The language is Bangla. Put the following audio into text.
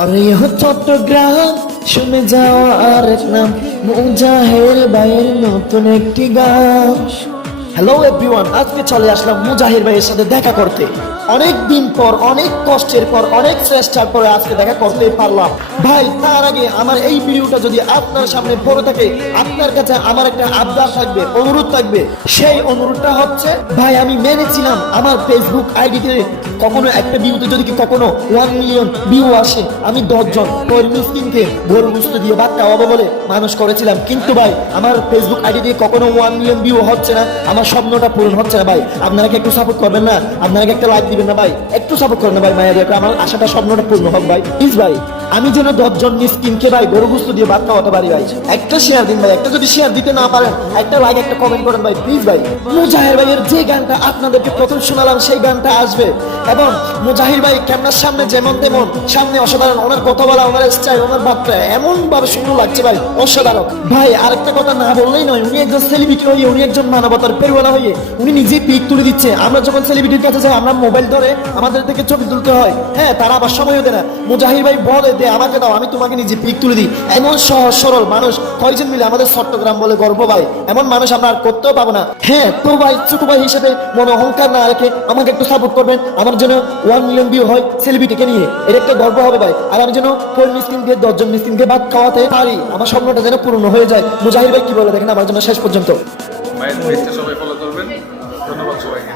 আরে চট্টগ্রাম শুনে যাওয়া আর এক নাম মুজাহির ভাইয়ের নতুন একটি গান। হ্যালো এভরিওয়ান, আজকে চলে আসলাম মুজাহির ভাইয়ের সাথে দেখা করতে। অনেক দিন পর, অনেক কষ্টের পর, অনেক চেষ্টার পরে আজকে দেখা করতে পারলাম। ভাই তার আগে আমার এই ভিডিওটা যদি আপনার সামনে পড়ে থাকে, আপনার কাছে আমার একটা আবদার থাকবে, অনুরোধ থাকবে। সেই অনুরোধটা হচ্ছে, ভাই আমি মেনেছিলাম আমার ফেসবুক আইডিতে কখনো একটা ভিডিওতে যদি কখনো 1 মিলিয়ন ভিউ আসে, আমি 10 জন মিসকিনকে গরু গোশত দিয়ে ভাত খাওয়াবো বলে মানুষ করেছিলাম। কিন্তু ভাই আমার ফেসবুক আইডি দিয়ে কখনো 1 মিলিয়ন ভিউ হচ্ছে না, আমার স্বপ্নটা পূরণ হচ্ছে না। ভাই আপনারা কি একটু সাপোর্ট করবেন না? আপনারা কি একটা লাইক দিবেন না ভাই? একটু সাপোর্ট করেন না ভাই, মায়া দেখো আমার আশাটা, স্বপ্নটা পূর্ণ হোক ভাই, প্লিজ ভাই। আমি যেন 10 জন মিসকিনকে ভাই গরু গোশত দিয়ে ভাত খাওয়াতে পারি ভাই। একটা শেয়ার দিন ভাই, একটা যদি শেয়ার দিতে না পারেন একটা লাইক, একটা কমেন্ট করেন ভাই, প্লিজ ভাই। মুজাহির ভাইয়ের যে গানটা আপনাদেরকে প্রথম শোনালাম সেই গানটা আসবে, এবং মুজাহির ভাই ক্যামেরার সামনে যেমন তেমন, সামনে অসাধারণ। ওনার কথা বলা, ওনার স্টাইল, ওনার বার্তা এমন ভাবে সুন্দর লাগছে ভাই, অসাধারণ। ভাই আরেকটা কথা না বললেই নয়, উনি একজন সেলিব্রিটি হয়ে, উনি একজন মানবতার পেরোয়ালা হয়ে উনি নিজেই পিক তুলে দিচ্ছে। আমরা যখন সেলিব্রিটির কাছে যাই, আমরা মোবাইল ধরে আমাদের থেকে ছবি তুলতে হয়, হ্যাঁ তারা আবার সময়ও দেয় না। মুজাহির ভাই বলে দে আমাকে দাও, আমি তোমাকে নিজে পিক তুলে দিই। এমন সহজ সরল মানুষ কয়জন মিলে আমাদের চট্টগ্রাম বলে গর্ব ভাই, এমন মানুষ আমরা আর করতেও পাবো না। হ্যাঁ তো ভাই, ছোট ভাই হিসেবে মনে অহংকার না রেখে আমাকে একটু সাপোর্ট করবেন। আমার জন্য 1 মিলিয়ন ভিউ হয় সেলিব্রিটিকে নিয়ে, এটা একটা গর্ব হবে ভাই। আর আমি যেন 4 মিসকিনকে 10 জন মিসকিনকে ভাত খাওয়াতে পারি, আমার স্বপ্নটা যেন পূর্ণ হয়ে যায়। মুজাহির ভাই কি বলে দেখেন আমার জন্য শেষ পর্যন্ত। ভাইয়ের পেজটা সবাই ফলো করবেন। ধন্যবাদ সবাইকে।